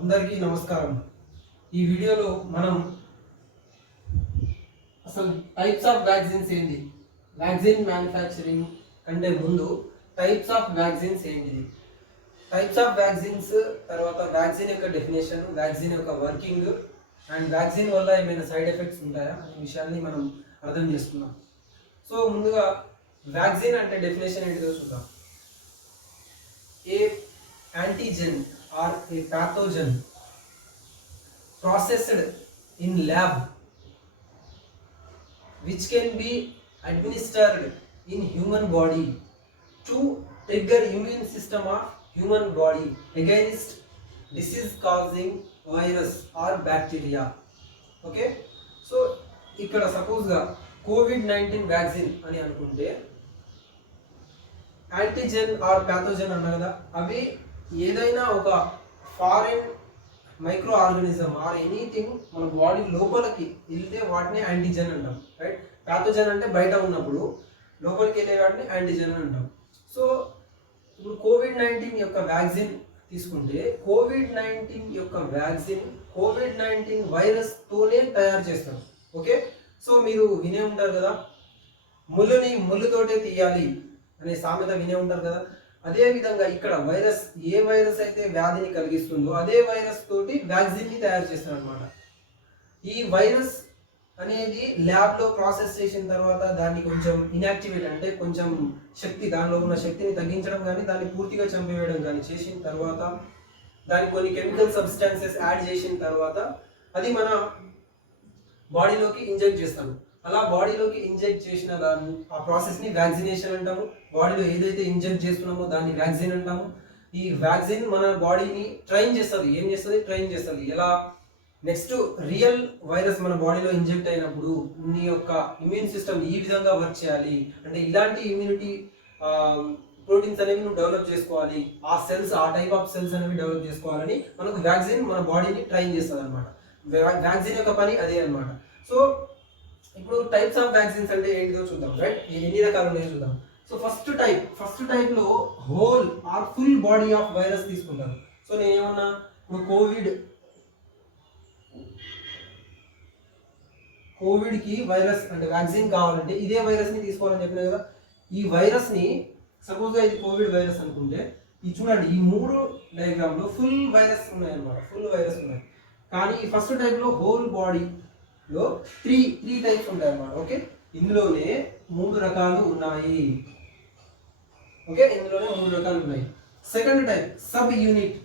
అందరికీ నమస్కారం. ఈ వీడియోలో మనం అసలు టైప్స్ ఆఫ్ వ్యాక్సిన్స్ ఏంటి, వ్యాక్సిన్ మ్యానుఫ్యాక్చరింగ్ కంటే ముందు టైప్స్ ఆఫ్ వ్యాక్సిన్స్ ఏంటిది, టైప్స్ ఆఫ్ వ్యాక్సిన్స్ తర్వాత వ్యాక్సిన్ యొక్క డెఫినేషన్, వ్యాక్సిన్ యొక్క వర్కింగ్ అండ్ వ్యాక్సిన్ వల్ల ఏమైనా సైడ్ ఎఫెక్ట్స్ ఉంటాయా అనే విషయాన్ని మనం అర్థం చేసుకున్నాం. సో ముందుగా వ్యాక్సిన్ అంటే డెఫినేషన్ ఏంటిదో చూద్దాం. ఏ antigen or a pathogen processed in lab which can be administered in human body to trigger immune system of human body against disease causing virus or bacteria. Okay, so ఇక్కడ suppose గా COVID-19 vaccine అని అనుకుంటే antigen are pathogen అన్న కదా, అవి ఏదైనా ఒక foreign micro organism or anything మన బాడీ లోపలికి వెళ్తే వాటిని యాంటీజెన్ అంటాం, రైట్. ప్యాథోజన్ అంటే బయట ఉన్నప్పుడు, లోపలికి వెళ్ళే వాటిని యాంటీజెన్ అంటాం. సో ఇప్పుడు కోవిడ్-19 యొక్క వ్యాక్సిన్ తీసుకుంటే కోవిడ్-19 యొక్క వ్యాక్సిన్ కోవిడ్-19 వైరస్ తోనే తయారు చేస్తారు. ఓకే, సో మీరు వినే ఉంటారు కదా, ముళ్ళుని ముళ్ళుతోటే తీయాలి అనే సామెత వినే ఉంటారు కదా. అదే విధంగా ఇక్కడ వైరస్, ఏ వైరస్ అయితే వ్యాధిని కలిగిస్తుందో అదే వైరస్ తోటి వ్యాక్సిన్ ని తయారు చేస్తారు అనమాట. ఈ వైరస్ అనేది ల్యాబ్ లో ప్రాసెస్ చేసిన తర్వాత దాన్ని కొంచెం ఇన్యాక్టివేట్ అంటే కొంచెం శక్తి, దానిలో ఉన్న శక్తిని తగ్గించడం కానీ దాన్ని పూర్తిగా చంపివేయడం కానీ చేసిన తర్వాత దానికి కొన్ని కెమికల్ సబ్స్టాన్సెస్ యాడ్ చేసిన తర్వాత అది మన బాడీలోకి ఇంజెక్ట్ చేస్తాము. అలా బాడీలోకి ఇంజెక్ట్ చేసిన దాన్ని, ఆ ప్రాసెస్ని వ్యాక్సినేషన్ అంటాము. బాడీలో ఏదైతే ఇంజెక్ట్ చేస్తున్నామో దాన్ని వ్యాక్సిన్ అంటాము. ఈ వ్యాక్సిన్ మన బాడీని ట్రైన్ చేస్తుంది. ఏం చేస్తుంది? ట్రైన్ చేస్తుంది. ఎలా? నెక్స్ట్ రియల్ వైరస్ మన బాడీలో ఇంజెక్ట్ అయినప్పుడు నీ యొక్క ఇమ్యూన్ సిస్టమ్ ఈ విధంగా వర్క్ చేయాలి అంటే ఇలాంటి ఇమ్యూనిటీ ప్రోటీన్స్ అనేవి నువ్వు డెవలప్ చేసుకోవాలి, ఆ సెల్స్, ఆ టైప్ ఆఫ్ సెల్స్ అనేవి డెవలప్ చేసుకోవాలని మనకు వ్యాక్సిన్ మన బాడీని ట్రైన్ చేస్తుంది అనమాట. వ్యాక్సిన్ యొక్క పని అదే అనమాట. సో ఇప్పుడు టైప్స్ ఆఫ్ వ్యాక్సిన్స్ అంటే ఏంటిదో చూద్దాం, రైట్. ఎన్ని రకాలు ఉన్నాయో చూద్దాం. సో ఫస్ట్ టైప్ లో whole or full body of virus తీసుకుంటారు. సో నేనేమన్నా ఇప్పుడు కోవిడ్ కి వైరస్ అంటే వ్యాక్సిన్ కావాలంటే ఇదే వైరస్ ని తీసుకోవాలని చెప్పిన కదా. ఈ వైరస్ ని సపోజ్ గా ఇది కోవిడ్ వైరస్ అనుకుంటే, ఇది చూడండి, ఈ 3 డయాగ్రామ్ లో ఫుల్ వైరస్ ఉన్నాయి అనమాట, ఫుల్ వైరస్ ఉన్నాయి. కానీ ఈ ఫస్ట్ టైప్ లో హోల్ బాడీ లో త్రీ టైప్స్ ఉంటాయి అన్నమాట. ఓకే, ఇందులోనే 3 రకాలు ఉన్నాయి. ఓకే, ఇందులోనే 3 రకాలు ఉన్నాయి. సెకండ్ టైప్ సబ్ యూనిట్,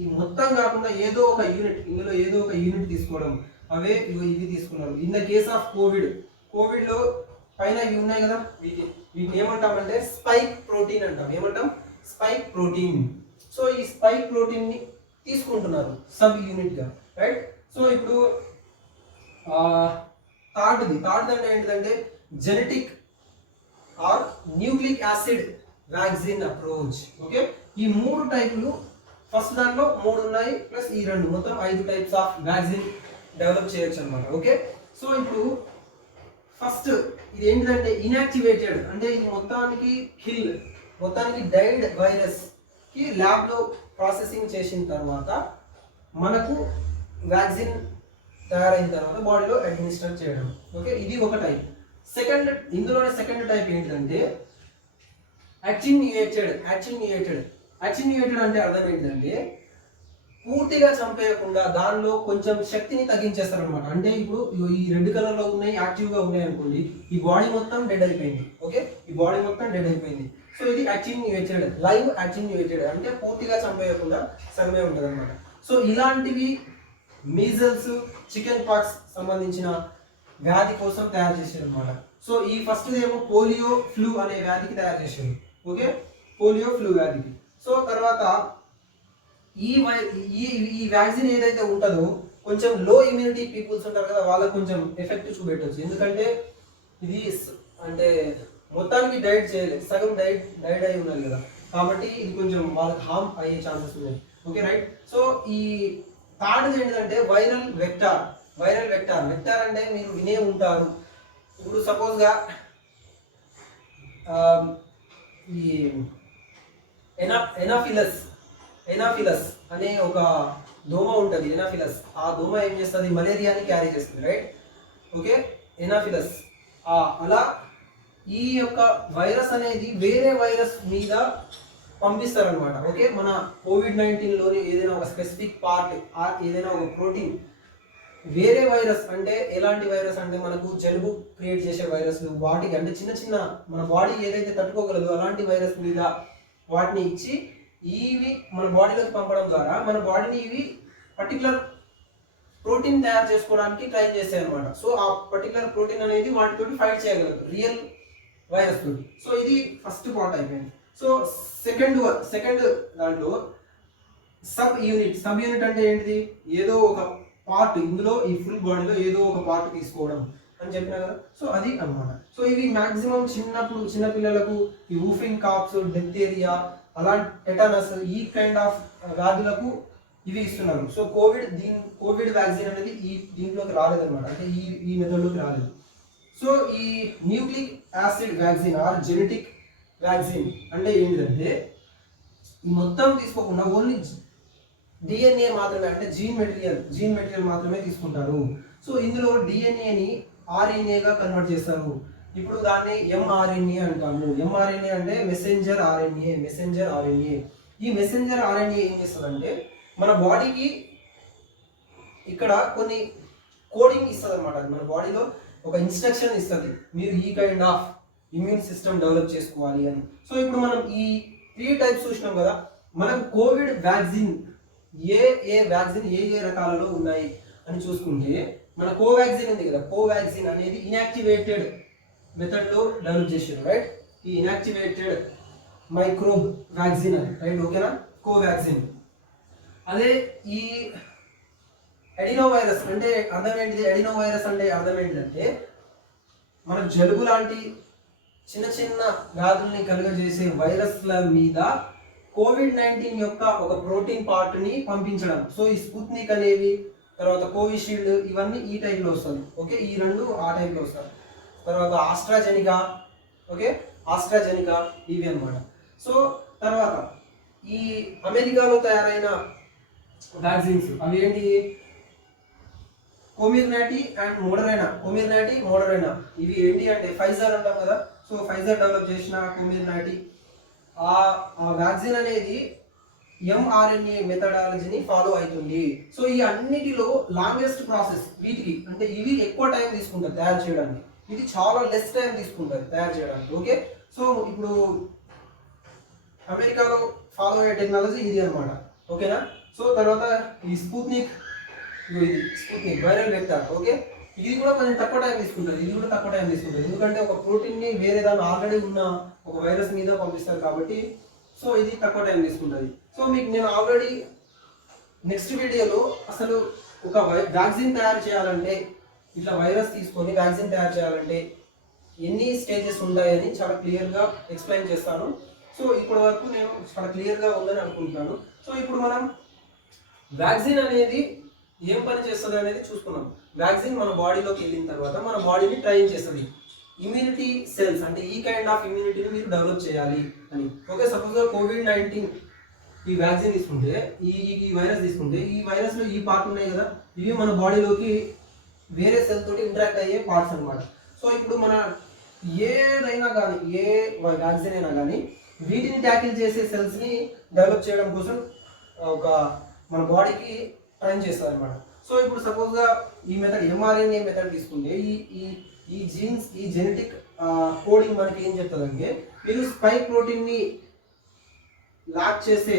ఈ మొత్తం కాకుండా ఏదో ఒక యూనిట్, ఇందులో ఏదో ఒక యూనిట్ తీసుకోవడం. అవే ఇవి తీసుకున్నారు. In the case of Covid లో పైన ఇవి ఉన్నాయి కదా, వీటిని ఏమంటామంటే స్పైక్ ప్రోటీన్ అంటాం. ఏమంటాం? Spike protein. సో ఈ స్పైక్ ప్రోటీన్ ని తీసుకుంటున్నారు సబ్ యూనిట్ గా, రైట్. సో ఇప్పుడు థర్డ్ అంటే ఏంటిదంటే genetic are nucleic acid vaccine approach. Okay, ఈ 3 టైపులు ఫస్ట్ దాంట్లో 3 ఉన్నాయి, ప్లస్ ఈ 2, మొత్తం 5 టైప్స్ ఆఫ్ వ్యాక్సిన్ డెవలప్ చేయొచ్చు అనమాట. ఓకే, సో ఇప్పుడు ఫస్ట్ ఇది ఏంటిదంటే ఇన్యాక్టివేటెడ్ అంటే ఇది మొత్తానికి డైడ్ వైరస్ కి ల్యాబ్ లో ప్రాసెసింగ్ చేసిన తర్వాత మనకు వ్యాక్సిన్ తయారైన తర్వాత బాడీలో అడ్మినిస్టర్ చేయడం. ఓకే, ఇది ఒక టైప్. ఇందులోనే సెకండ్ టైప్ ఏంటంటే అటెన్యూయేటెడ్ అంటే అర్థం ఏంటంటే పూర్తిగా చంపేయకుండా దానిలో కొంచెం శక్తిని తగ్గించేస్తారు అనమాట. అంటే ఇప్పుడు ఈ రెడ్ కలర్ లో ఉన్నాయి, యాక్టివ్ గా ఉన్నాయి అనుకోండి, ఈ బాడీ మొత్తం డెడ్ అయిపోయింది. ఓకే, ఈ బాడీ మొత్తం డెడ్ అయిపోయింది. సో ఇది అటెన్యూయేటెడ్, లైవ్ అటెన్యూయేటెడ్ అంటే పూర్తిగా చంపేయకుండా సగమే ఉంటుంది అనమాట. సో ఇలాంటివి మీజల్స్, చికెన్ పాక్స్ సంబంధించిన వ్యాధి కోసం తయారు చేశారు అనమాట. సో ఈ ఫస్ట్ ఏమో పోలియో ఫ్లూ అనే వ్యాధికి తయారు చేశారు. ఓకే, పోలియో ఫ్లూ వ్యాధికి. సో తర్వాత ఈ వ్యాక్సిన్ ఏదైతే ఉంటుందో కొంచెం లో ఇమ్యూనిటీ పీపుల్స్ ఉంటారు కదా, వాళ్ళకి కొంచెం ఎఫెక్ట్ చూపెట్టవచ్చు. ఎందుకంటే ఇది అంటే మొత్తానికి డైట్ చేయలేదు, సగం డైట్ అయి ఉన్నది కదా, కాబట్టి ఇది కొంచెం వాళ్ళకి హార్మ్ అయ్యే ఛాన్సెస్ ఉన్నాయి. Okay, right. సో ఈ థర్డ్ ఏంటంటే వైరల్ వెక్టార్ అంటే మీరు వినే ఉంటారు. ఇప్పుడు సపోజ్ గా ఈ ఎనాఫిలస్ ఎనాఫిలస్ అనే ఒక దోమ ఉంటుంది. ఎనాఫిలస్ ఆ దోమ ఏం చేస్తుంది, మలేరియాని క్యారీ చేస్తుంది, రైట్. Okay, Anopheles. అలా ఈ యొక్క వైరస్ అనేది వేరే వైరస్ మీద పంపిస్తారనమాట. ఓకే, మన కోవిడ్-19లోని ఏదైనా ఒక స్పెసిఫిక్ పార్ట్ ఏదైనా ఒక ప్రోటీన్ వేరే వైరస్, అంటే ఎలాంటి వైరస్ అంటే మనకు జలుబు క్రియేట్ చేసే వైరస్లు, వాటికి అంటే చిన్న చిన్న మన బాడీ ఏదైతే తట్టుకోగలదో అలాంటి వైరస్ మీద వాటిని ఇచ్చి ఇవి మన బాడీలోకి పంపడం ద్వారా మన బాడీని ఇవి పర్టికులర్ ప్రోటీన్ తయారు చేసుకోవడానికి ట్రై చేస్తాయి అనమాట. సో ఆ పర్టికులర్ ప్రోటీన్ అనేది వాటితోటి ఫైట్ చేయగలదు రియల్ వైరస్ తోటి. సో ఇది ఫస్ట్ పార్ట్ అయిపోయింది. సో సెకండ్ దాంట్లో సబ్ యూనిట్ అంటే ఏంటిది, ఏదో ఒక పార్ట్, ఇందులో ఈ ఫుల్ బాడీలో ఏదో ఒక పార్ట్ తీసుకోవడం అని చెప్పినా కదా. సో అది అన్నమాట. సో ఇవి మాక్సిమం చిన్న పిల్లలకు ఈ ఊఫింగ్ కాప్స్, డెప్తేరియా, అలాంటి టెటానస్, ఈ కైండ్ ఆఫ్ వ్యాధులకు ఇవి ఇస్తున్నారు. సో కోవిడ్ వ్యాక్సిన్ అనేది దీంట్లోకి రాలేదన్నమాట, అంటే ఈ మెథడ్లోకి రాలేదు. సో ఈ nucleic acid vaccine are genetic vaccine అంటే ఏంటిదంటే ఈ మొత్తం తీసుకోకుండా ఓన్లీ డిఎన్ఏ మాత్రమే, అంటే జీన్ మెటీరియల్ మాత్రమే తీసుకుంటారు. సో ఇందులో డిఎన్ఏని ఆర్ఎన్ఏగా కన్వర్ట్ చేస్తారు. ఇప్పుడు దాన్ని ఎంఆర్ఎన్ఏ అంటాము. ఎంఆర్ఎన్ఏ అంటే మెసెంజర్ ఆర్ఎన్ఏ. ఈ మెసెంజర్ ఆర్ఎన్ఏ ఏం చేస్తుందంటే మన బాడీకి ఇక్కడ కొన్ని కోడింగ్ ఇస్తుంది అనమాట. మన బాడీలో ఒక ఇన్స్ట్రక్షన్ ఇస్తుంది, మీరు ఈ kind of immune system develop చేసుకోవాలి అని. సో ఇప్పుడు మనం ఈ 3 టైప్స్ చూసినాం కదా. మనం కోవిడ్ వ్యాక్సిన్ ఏ వ్యాక్సిన్ ఏ రకాలలో ఉన్నాయి అని చూసుకుంటే మన కోవాక్సిన్ ఉంది కదా. కోవాక్సిన్ అనేది ఇన్యాక్టివేటెడ్ మెథడ్లో డెవలప్ చేసారు, రైట్. ఈ ఇన్యాక్టివేటెడ్ మైక్రోబ్ వ్యాక్సిన్ అని, రైట్. ఓకేనా, కోవాక్సిన్. అదే ఈ ఎడినో వైరస్ అంటే అర్థం ఏంటిది, ఎడినో వైరస్ అంటే అర్థం ఏంటంటే మన జలుబు లాంటి చిన్న వ్యాధుల్ని కలుగజేసే వైరస్ల మీద కోవిడ్-19 యొక్క ఒక ప్రోటీన్ పార్ట్ని పంపించడం. సో ఈ స్పుత్నిక్ అనేవి, తర్వాత కోవిషీల్డ్, ఇవన్నీ ఈ టైప్లో వస్తుంది. ఓకే, ఈ రెండు ఆ టైప్లో వస్తాయి. తర్వాత ఆస్ట్రాజెనికా, ఓకే, ఇవి అన్నమాట. సో తర్వాత ఈ అమెరికాలో తయారైన వ్యాక్సిన్స్ అవి ఏంటి, కోమిర్నాటీ అండ్ మోడరైనా. ఇవి ఏంటి అంటే ఫైజర్ అంటాం కదా. సో ఫైజర్ డెవలప్ చేసిన కోమిర్నాటీ ఆ వ్యాక్సిన్ అనేది ఎంఆర్ఎన్ఏ మెథడాలజీని ఫాలో అవుతుంది. సో ఈ అన్నిటిలో లాంగెస్ట్ ప్రాసెస్ వీటికి, అంటే ఇవి ఎక్కువ టైం తీసుకుంటారు తయారు చేయడానికి, ఇది చాలా లెస్ టైం తీసుకుంటుంది తయారు చేయడానికి. ఓకే, సో ఇప్పుడు అమెరికాలో ఫాలో అయ్యే టెక్నాలజీ ఇది అనమాట. ఓకేనా. సో తర్వాత ఈ స్పుత్నిక్ వైరల్ వెక్టర్. ఓకే, ఇది కూడా కొంచెం తక్కువ టైం తీసుకుంటుంది. ఎందుకంటే ఒక ప్రోటీన్ని వేరే దాన్ని ఆల్రెడీ ఉన్న ఒక వైరస్ మీద పంపిస్తారు కాబట్టి. సో ఇది తక్కువ టైం తీసుకుంటుంది. సో మీకు నేను ఆల్రెడీ నెక్స్ట్ వీడియోలో అసలు ఒక వ్యాక్సిన్ తయారు చేయాలంటే, ఇట్లా వైరస్ తీసుకొని వ్యాక్సిన్ తయారు చేయాలంటే ఎన్ని స్టేజెస్ ఉంటాయని చాలా క్లియర్గా ఎక్స్ప్లెయిన్ చేస్తాను. సో ఇప్పటి వరకు నేను చాలా క్లియర్గా ఉందని అనుకుంటున్నాను. సో ఇప్పుడు మనం వ్యాక్సిన్ అనేది ఏం పని చేస్తుంది అనేది చూసుకున్నాం. వ్యాక్సిన్ మన బాడీలోకి వెళ్ళిన తర్వాత మన బాడీని ట్రైన్ చేస్తుంది. ఇమ్యూనిటీ సెల్స్ అంటే ఈ కైండ్ ఆఫ్ ఇమ్యూనిటీని మీరు డెవలప్ చేయాలి అని. ఓకే, సపోజ్గా కోవిడ్-19 ఈ వ్యాక్సిన్ తీసుకుంటే, ఈ వైరస్ తీసుకుంటే, ఈ వైరస్లో ఈ పార్ట్ ఉన్నాయి కదా, ఇవి మన బాడీలోకి వేరే సెల్ తోటి ఇంటరాక్ట్ అయ్యే పార్ట్స్ అనమాట. సో ఇప్పుడు మన ఏదైనా కానీ ఏ వ్యాక్సిన్ అయినా కానీ వీటిని ట్యాకిల్ చేసే సెల్స్ని డెవలప్ చేయడం కోసం ఒక మన బాడీకి ట్రైన్ చేస్తారు అనమాట. సో ఇప్పుడు సపోజ్గా ఈ మెథడ్ ఎంఆర్ఎన్ఏ మెథడ్ తీసుకుంటే ఈ జీన్స్, ఈ జెనెటిక్ కోడింగ్ మనకి ఏం చెప్తుందంటే మీరు స్పైక్ ప్రోటీన్ని లాక్ చేసే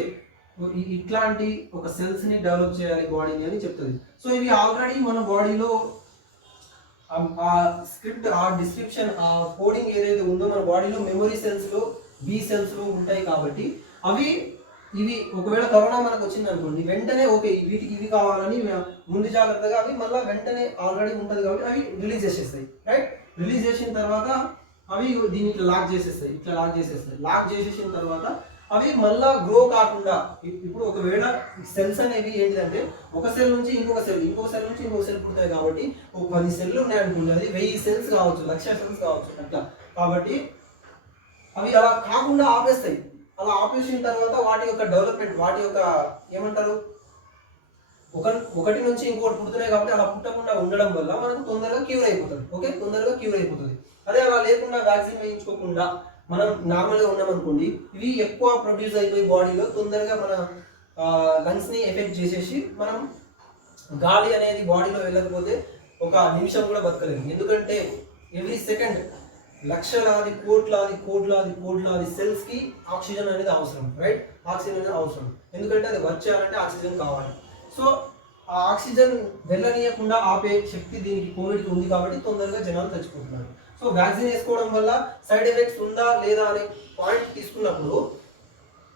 ఇట్లాంటి ఒక సెల్స్ని డెవలప్ చేయాలి బాడీని అని చెప్తుంది. సో ఇవి ఆల్రెడీ మన బాడీలో ఆ స్క్రిప్ట్, ఆ డిస్క్రిప్షన్, ఆ కోడింగ్ ఏదైతే ఉందో మన బాడీలో మెమరీ సెల్స్లో, బి సెల్స్లో ఉంటాయి కాబట్టి ఇవి ఒకవేళ కరోనా మనకు వచ్చింది అనుకోండి, వెంటనే ఓకే వీటికి ఇవి కావాలని ముందు జాగ్రత్తగా అవి మళ్ళీ వెంటనే ఆల్రెడీ ఉంటుంది కాబట్టి అవి రిలీజ్ చేసేస్తాయి, రైట్. రిలీజ్ చేసిన తర్వాత అవి దీన్ని ఇట్లా లాక్ చేసేస్తాయి. లాక్ చేసేసిన తర్వాత అవి మళ్ళా గ్రో కాకుండా, ఇప్పుడు ఒకవేళ సెల్స్ అనేవి ఏంటిదంటే ఒక సెల్ నుంచి ఇంకొక సెల్ నుంచి ఇంకొక సెల్ పుడతాయి కాబట్టి ఒక 10 సెల్లు ఉన్నాయనుకోండి, అది 1000 సెల్స్ కావచ్చు, 1,00,000 సెల్స్ కావచ్చు అట్లా. కాబట్టి అవి అలా కాకుండా ఆపేస్తాయి. అలా ఆపేసిన తర్వాత వాటి యొక్క డెవలప్మెంట్, వాటి యొక్క ఏమంటారు, ఒకటి నుంచి ఇంకోటి పుడుతున్నాయి కాబట్టి అలా పుట్టకుండా ఉండడం వల్ల మనకు తొందరగా క్యూర్ అయిపోతుంది. ఓకే, తొందరగా క్యూర్ అయిపోతుంది. అదే అలా లేకుండా వ్యాక్సిన్ వేయించుకోకుండా మనం నార్మల్గా ఉన్నామనుకోండి, ఇవి ఎక్కువ ప్రొడ్యూస్ అయిపోయి బాడీలో తొందరగా మన లంగ్స్ని ఎఫెక్ట్ చేసేసి మనం గాలి అనేది బాడీలో వెళ్ళకపోతే ఒక నిమిషం కూడా బతకలేదు. ఎందుకంటే ఎవ్రీ సెకండ్ లక్షలాది కోట్లాది సెల్స్కి ఆక్సిజన్ అనేది అవసరం, రైట్? ఆక్సిజన్ అనేది అవసరం, ఎందుకంటే అది వర్క్ చేయాలంటే ఆక్సిజన్ కావాలి. సో ఆ ఆక్సిజన్ వెళ్ళనీయకుండా ఆపే శక్తి దీనికి కోవిడ్కి ఉంది కాబట్టి తొందరగా జనాలు చచ్చిపోతున్నారు. సో వ్యాక్సిన్ వేసుకోవడం వల్ల సైడ్ ఎఫెక్ట్స్ ఉందా లేదా అనే పాయింట్ తీసుకున్నప్పుడు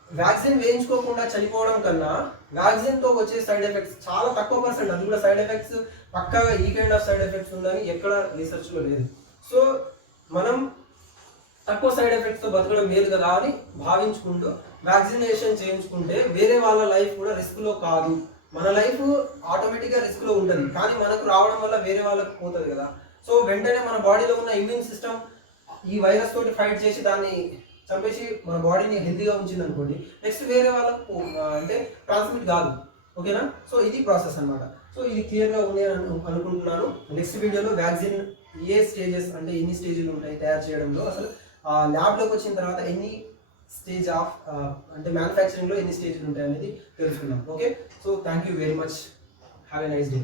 వ్యాక్సిన్ వేయించుకోకుండా చనిపోవడం కన్నా వ్యాక్సిన్తో వచ్చే సైడ్ ఎఫెక్ట్స్ చాలా తక్కువ పర్సెంట్. అది కూడా సైడ్ ఎఫెక్ట్స్ పక్కాగా ఈ కైండ్ ఆఫ్ సైడ్ ఎఫెక్ట్స్ ఉందని ఎక్కడ రీసెర్చ్లో లేదు. సో మనం తక్కువ సైడ్ ఎఫెక్ట్స్తో బతకడం మేలు కదా అని భావించుకుంటూ వ్యాక్సినేషన్ చేయించుకుంటే వేరే వాళ్ళ లైఫ్ కూడా రిస్క్లో కాదు, మన లైఫ్ ఆటోమేటిక్గా రిస్క్లో ఉంటుంది, కానీ మనకు రావడం వల్ల వేరే వాళ్ళకి పోతుంది కదా. సో వెంటనే మన బాడీలో ఉన్న ఇమ్యూన్ సిస్టమ్ ఈ వైరస్ తోటి ఫైట్ చేసి దాన్ని చంపేసి మన బాడీని హెల్తీగా ఉంచింది అనుకోండి, నెక్స్ట్ వేరే వాళ్ళకు అంటే ట్రాన్స్మిట్ కాదు. ఓకేనా? సో ఇది ప్రాసెస్ అన్నమాట. సో ఇది క్లియర్గా ఉంది అని అనుకుంటున్నాను. నెక్స్ట్ వీడియోలో వ్యాక్సిన్ ఏ స్టేజెస్ అంటే ఎన్ని స్టేజ్లు ఉంటాయి తయారు చేయడంలో, అసలు ల్యాబ్లోకి వచ్చిన తర్వాత ఎన్ని స్టేజ్ ఆఫ్ అంటే మ్యానుఫ్యాక్చరింగ్లో ఎన్ని స్టేజ్లు ఉంటాయి అనేది తెలుసుకుందాం. Okay, so thank you very much. Have a nice day.